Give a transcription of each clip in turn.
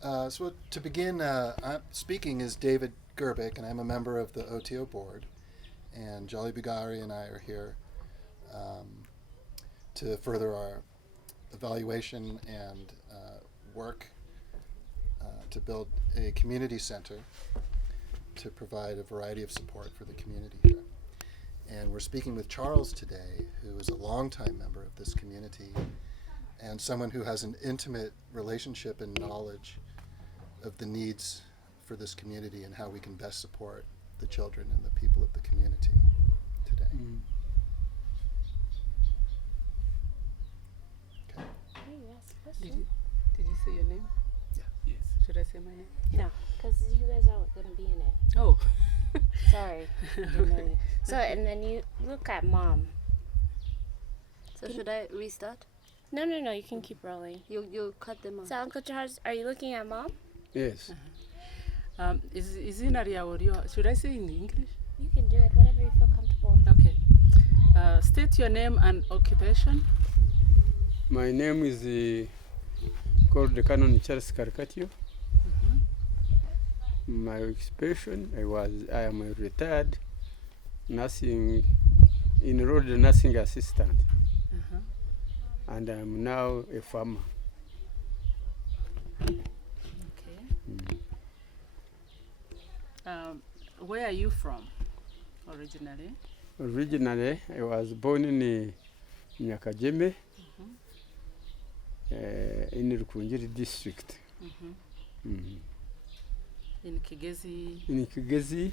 So to begin, I'm speaking is David Gerbic, and I'm a member of the Otyo board. And Jolly Bugari and I are here to further our evaluation and work to build a community center to provide a variety of support for the community here. And we're speaking with Charles today, who is a longtime member of this community and someone who has an intimate relationship and knowledge of the needs for this community and how we can best support the children and the people of the community today. Okay. Did you say your name? Yeah. Yes. Should I say my name? No, because you guys aren't going to be in it. Oh. Sorry. I didn't know you. So, and then you look at Mom. So should I restart? No, you can keep rolling. You cut them off. So, Uncle Charles, are you looking at Mom? Yes. Is in area should I say in English? You can do it, whatever you feel comfortable. Okay. State your name and occupation. My name is called the Canon Charles Karkatio. My occupation, I am a retired nursing, enrolled nursing assistant, and I'm now a farmer. Okay. Where are you from originally? Originally, I was born in Nyakajeme, in Rukunjiri district. In Kigezi, In Kigezi,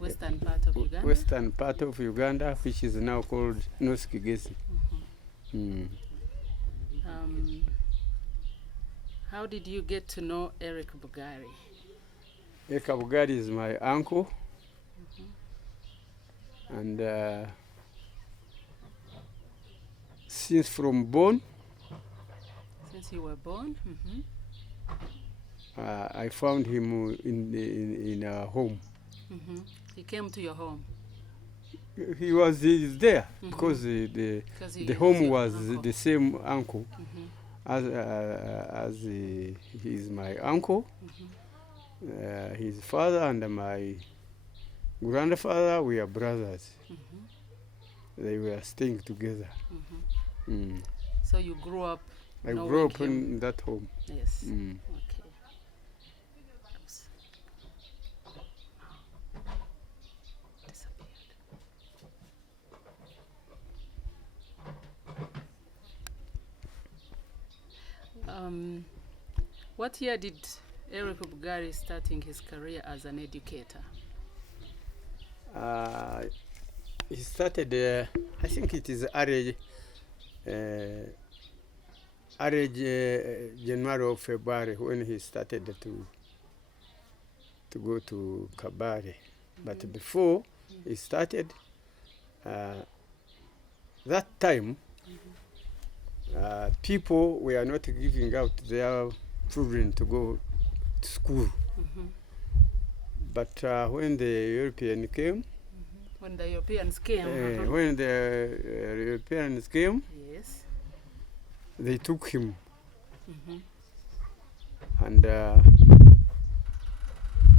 western part of Uganda? western part of Uganda, which is now called North Kigezi. How did you get to know Eric Bugari? Eka Bugari is my uncle, and since from born, Since you were born? I found him in our home. He came to your home? He's there because the home was uncle. the same uncle as he is my uncle. His father and my grandfather were brothers. They were staying together. So you grew up I knowing grew up him? in that home. Yes. Mm. Okay. Oops. Disappeared. What year did Eric Bugari starting his career as an educator? He started, I think it is early January or February when he started to go to Kabare. But before he started, that time, people were not giving out their children to go to school. But when the European came, When the Europeans came? when the Europeans came, Yes. they took him. And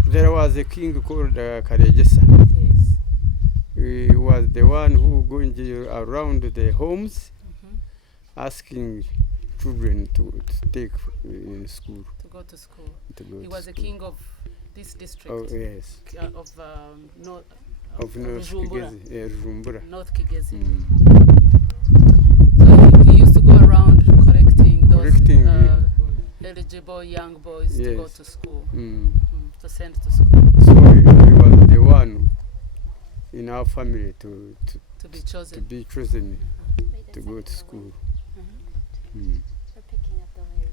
there was a king called Karejesa. Yes. He was the one who going around the homes asking children to take in school. To go to school. He To was the school. king of this district. Oh, yes. Of North Of North Bujumbura. Kigezi. Rujumbura. North Kigezi. Mm. So he used to go around collecting those Collecting, eligible young boys to go Yes. to school, to send to school, So he was the one in our family to to be chosen. Wait to a go second, to school. We're picking up the line.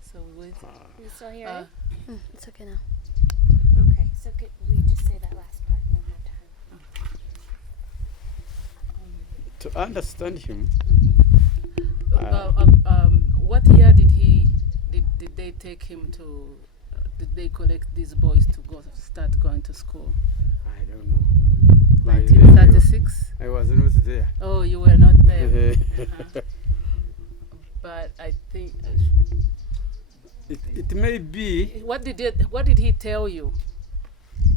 So we You still hear it? It's okay now. Okay, so could we just say that last part one more time? To understand him, what year did they take him to? Did they collect these boys to start going to school? I don't know. By then 1936. I was not there. Oh, you were not there. but I think It may be. what did he tell you?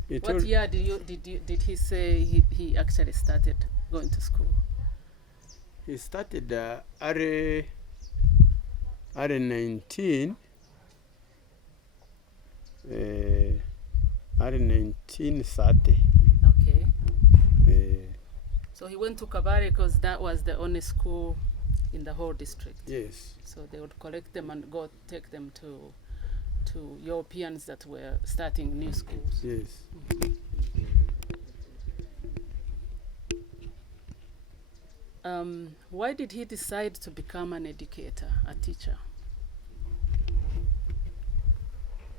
It What told- year did he say he actually started going to school? He started at 19. At 1930. Okay. Uh, So he went to Kabare because that was the only school in the whole district. yes. So they would collect them and go take them to Europeans that were starting new schools. Yes. Why did he decide to become an educator, a teacher?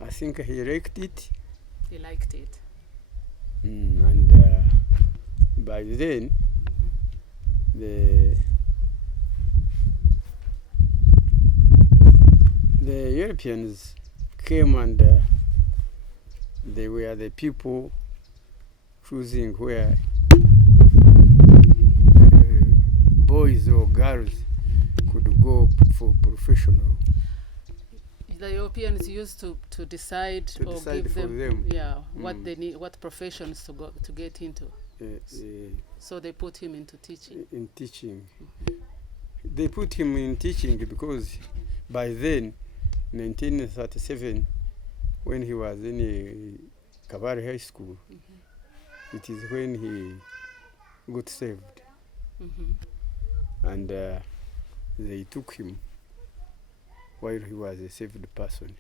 I think he liked it. He liked it. And by then, the Europeans came and they were the people choosing where boys or girls could go for professional. The Europeans used to decide To or decide give for them. what Mm. they need, what professions to get into. So they put him into teaching. In teaching. They put him in teaching because by then, 1937, when he was in Kabare High School, it is when he got saved. Mhm. And they took him while he was a saved person.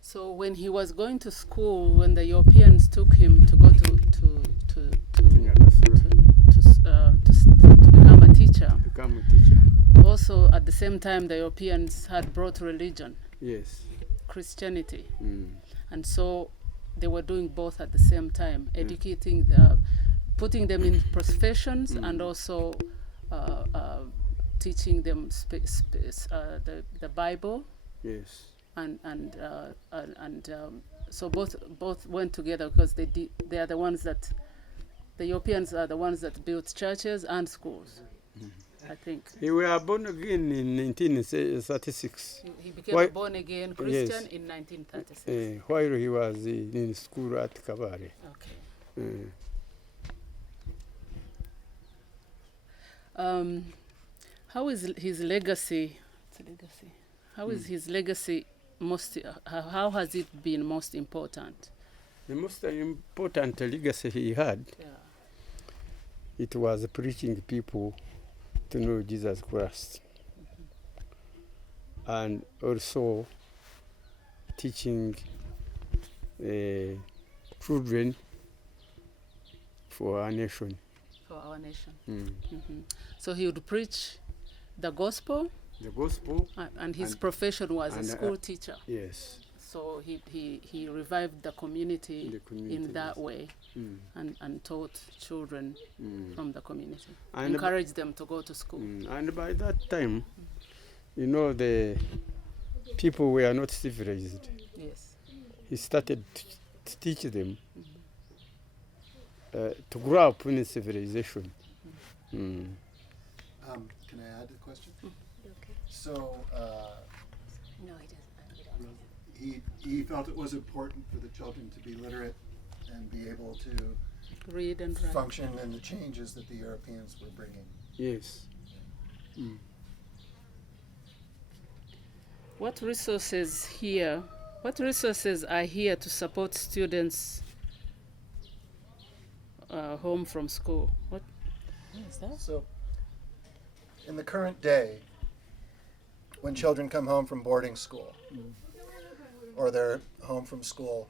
So when he was going to school, when the Europeans took him to go to become a teacher, Become a teacher. also at the same time the Europeans had brought religion, Yes. Christianity, Mm. and so they were doing both at the same time, educating, putting them in professions and also teaching them the Bible, Yes. so both went together because they are the ones that the Europeans are the ones that built churches and schools. I think He was born again in 1936. he became Why- a born again Christian Yes. in 1936. While he was in school at Kabare. Okay. Uh, How is his legacy? It's a legacy. How is his legacy most? How has it been most important? The most important legacy he had, it was preaching people to know Jesus Christ. And also teaching children for our nation. For our nation. Mm. So he would preach the gospel, The gospel, and his And- profession was a and, school teacher. yes. So he revived the community, The community, in that yes. way Mm. and taught children from the community. And Encouraged them to go to school. And by that time, you know, the people were not civilized. Yes. He started to teach them to grow up in civilization. Mm. Can I add a question? Okay. So No, he doesn't. he felt it was important for the children to be literate and be able to Read and write. function in the changes that the Europeans were bringing. Yes. Mm. What resources are here to support students home from school? What is that? So, in the current day, when children come home from boarding school or they're home from school,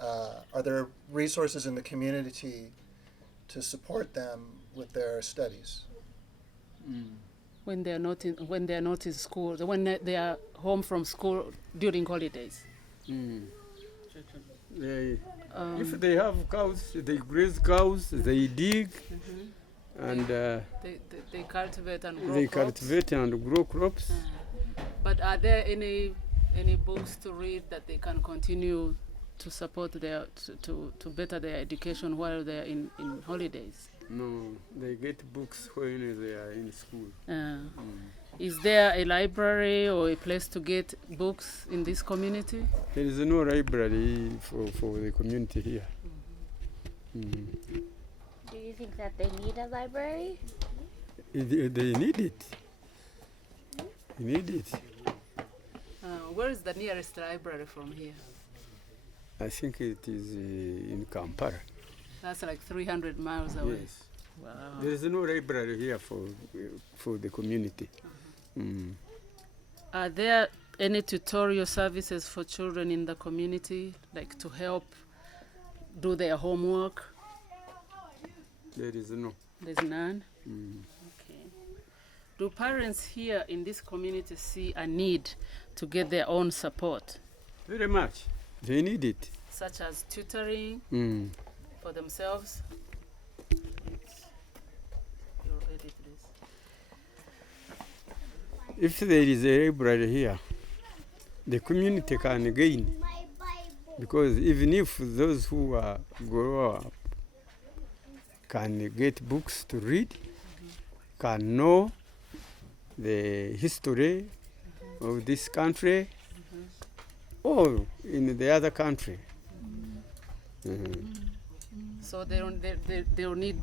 are there resources in the community to support them with their studies? When they are not in school, when they are home from school during holidays. Mm. If they have cows, they graze cows, they dig, and They cultivate and grow they crops. cultivate and grow crops. But are there any books to read that they can continue to support to better their education while they are in holidays? No, they get books when they are in school. Is there a library or a place to get books in this community? There is no library for the community here. Mm. Do you think that they need a library? They need it. They need it. Where is the nearest library from here? I think it is in Kampala. That's like 300 miles away. Yes. Wow. There is no library here for the community. Mm. Are there any tutorial services for children in the community, like to help do their homework? There is no. There's none? Mm. Okay. Do parents here in this community see a need to get their own support, Very much. They need it. such as tutoring Mm. for themselves? You'll edit this. If there is a library here, the community can gain. Because even if those who are grow up can get books to read, can know the history of this country or in the other country. So they don't need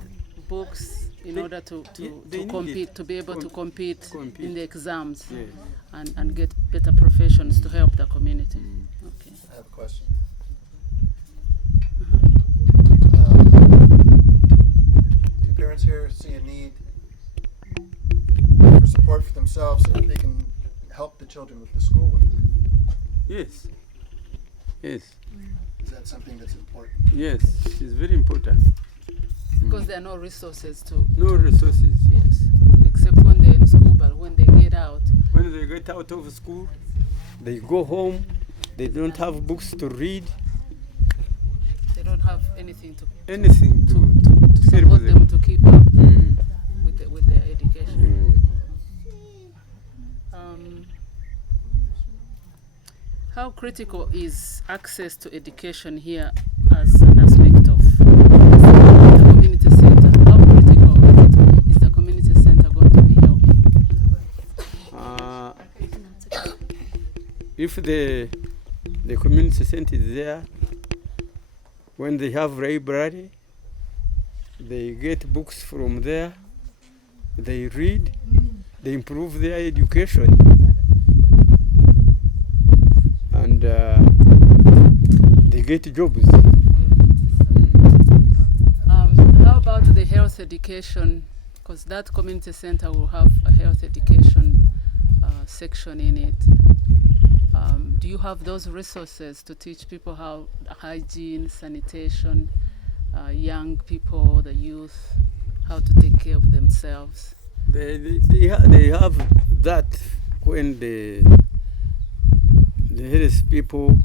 books in They- order to they need compete, it. to be able to compete Compete. in the exams Yes. and get better professions to help the community. Okay. I have a question. Do parents here see a need for support for themselves so that they can help the children with the schoolwork? Yes. Yes. Is that something that's important? Yes. It's very important. Because there are no resources to, No resources. yes, except when they're in school, but when they get out, When they get out of school, they go home. They don't have books to read. they don't have anything to Anything to help support them to keep up Mm. with their education. Mm. How critical is access to education here as an aspect of the community center? How critical is the community center going to be helping? If the community center is there, when they have library, they get books from there, they read, they improve their education, and they get jobs. How about the health education? Because that community center will have a health education section in it. Do you have those resources to teach people how hygiene, sanitation, young people, the youth, how to take care of themselves? They have that when the health people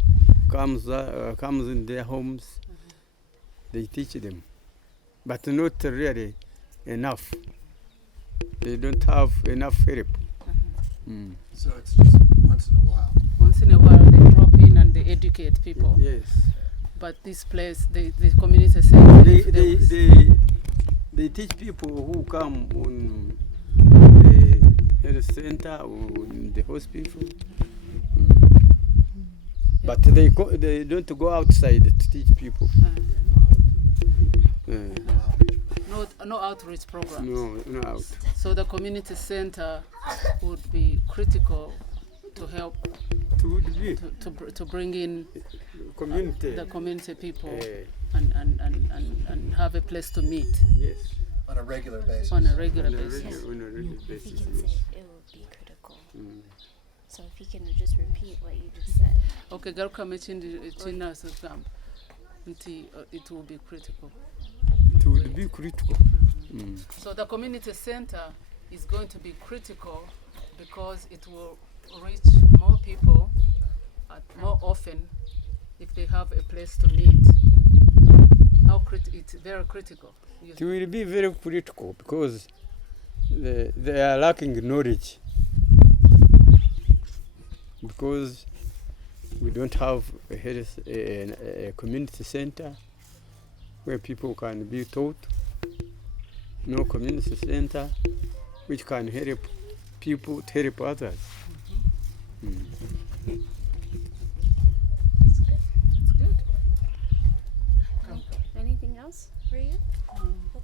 comes in their homes, they teach them, but not really enough. They don't have enough help. Mm. So it's just once in a while. Once in a while they drop in and they educate people. Yes. But this place, the community center, They teach people who come on the health center or in the hospital. Mm. But they don't go outside to teach people. no outreach program. No out. So the community center would be critical to help to bring in Community. the community people Eh, and have a place to meet yes. On a regular basis. on a regular On a basis. on a regular If he basis. can Yes. say it will be critical. Mm. So if he can just repeat what you just said. Okay, garuka mechindi china sokam nti it will be critical. It would be critical. Mm. So the community center is going to be critical because it will reach more people more often if they have a place to meet. It's very critical. It will be very critical because they are lacking knowledge. Because we don't have a community center where people can be taught no community center which can help people to help others. Mm. That's good. Anything else for you?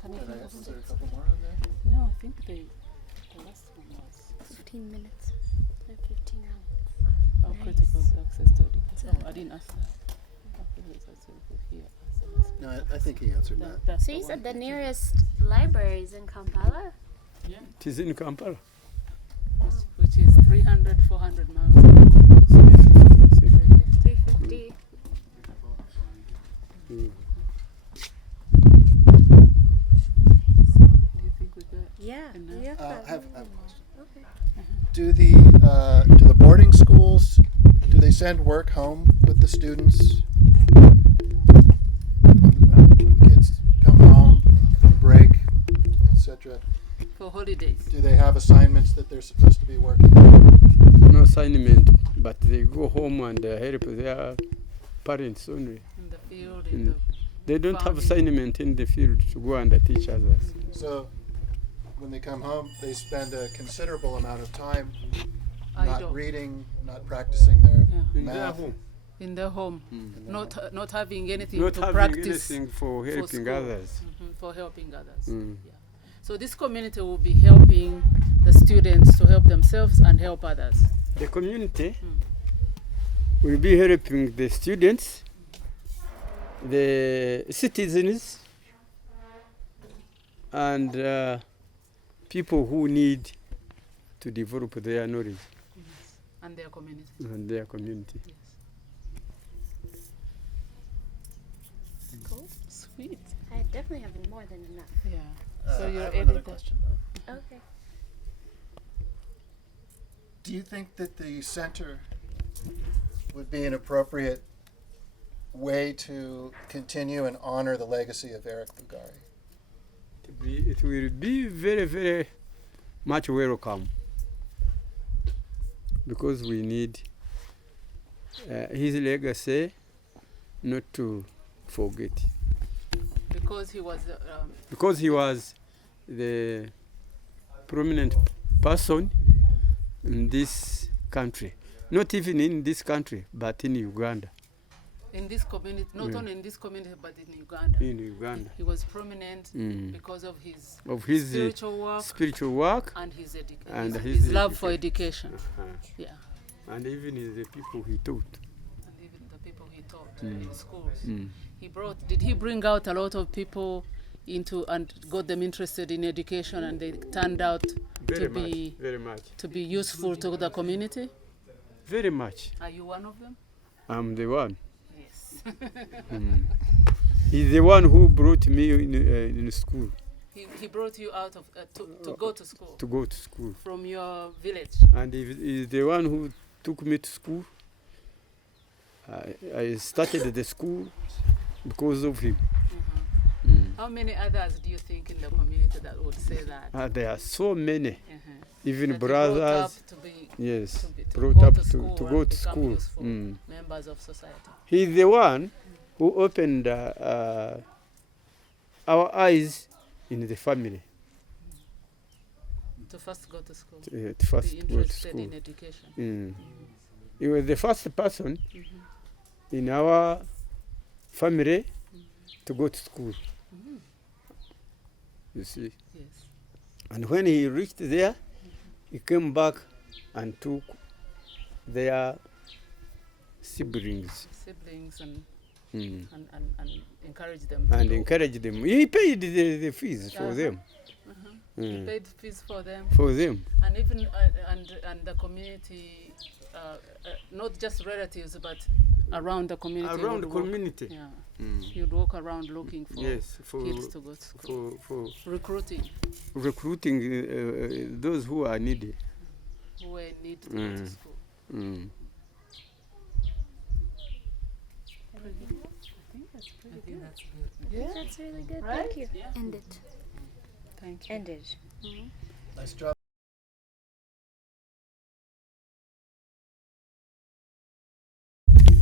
Can you Did I think ask, of was there a it? couple more on there? No, I think the last one was 15 minutes. 15 minutes. how Nice. critical is access to education. Oh, I didn't ask that. How critical is access to here? No, I think he answered that. That's So you the said one. the nearest library is in Kampala? It is in Kampala. Which is 300, 400 miles. 350. Mm. So, do you think we got Yeah. enough? Yeah. I have a question. Okay. Do the boarding schools, do they send work home with the students? When kids come home from break, etc., For holidays? do they have assignments that they're supposed to be working on? No assignment, but they go home and help their parents only. In the field, Mm. in the They don't have farming. assignment in the field to go and teach others. So when they come home, they spend a considerable amount of time not idle. reading, not practicing their Yeah. In their math. home. In their home. in their Not having anything Not to having practice anything for helping school. others. For helping others. Mm. Yeah. So this community will be helping the students to help themselves and help others. The community Mm. will be helping the students, the citizens, and people who need to develop their knowledge And their community. and their community. Yes. Cool. Sweet. I definitely have more than enough. Yeah. So I you're have another editor. question though. Okay. Do you think that the center would be an appropriate way to continue and honor the legacy of Eric Lugari? It will be very, very much welcome because we need his legacy not to forget. Because he was Because he was the prominent person in this country, not even in this country, but in Uganda. in this community, not Yeah. only in this community, but in Uganda. In Uganda, He was prominent Mm. because of his of his spiritual work spiritual work, and his, and his his love for education. Yeah. and even the people he taught. And even the people he taught Mm. in schools. Mm. Did he bring out a lot of people into and got them interested in education and they turned out Very to much, be useful to the community? very much. Are you one of them? I'm the one. Yes. Mm. He's the one who brought me in school He brought you out of to go to school to go to school, from your village. and he's the one who took me to school. I started the school because of him. Mm. How many others do you think in the community that would say that? There are so many, Uh-huh. even That you brought brothers. up to be Yes, to brought go up to to school go and to become school. useful Mm. members of society. He's the one who opened our eyes in the family To first go to school. to Be first go to interested school. in education. Mm. He was the first person Mhm. in our family to go to school. Mhm. You see, Yes. and when he reached there, he came back and took their siblings Siblings and mm. encourage them. and to- encouraged them. He paid the fees for Uh-huh. them. Uh-huh. Mm. Paid fees for them, For them. and even and the community, not just relatives, but around the community. Around the would walk- community. Yeah, Mm. you'd walk around looking for Yes, kids to go to school. for Recruiting recruiting those who are needy. who were in need to go to Mm. school. Mm. I think that's pretty good. Yeah. That's really good. Right? Thank you. Yeah. End it. Thank you. Ended. Nice job.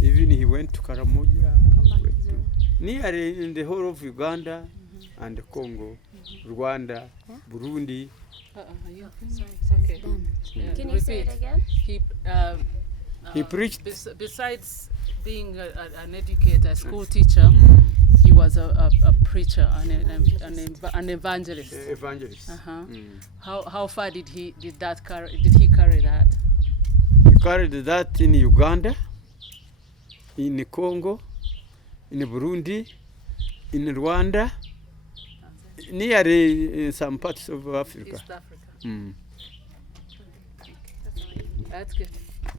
Even he went to Karamoja, Come back went to zero. nearly in the whole of Uganda, and Congo, Rwanda, Burundi. You Sorry, okay. done. Yeah, Can you say it repeat. again? He preached. Besides being an educator, a school teacher, he was a preacher and an evangelist. Evangelist. Uh-huh. Mm. How far did he carry that? He carried that in Uganda, in Congo, in Burundi, in Rwanda, nearly in some parts of Africa. East Africa. Mm. That's good.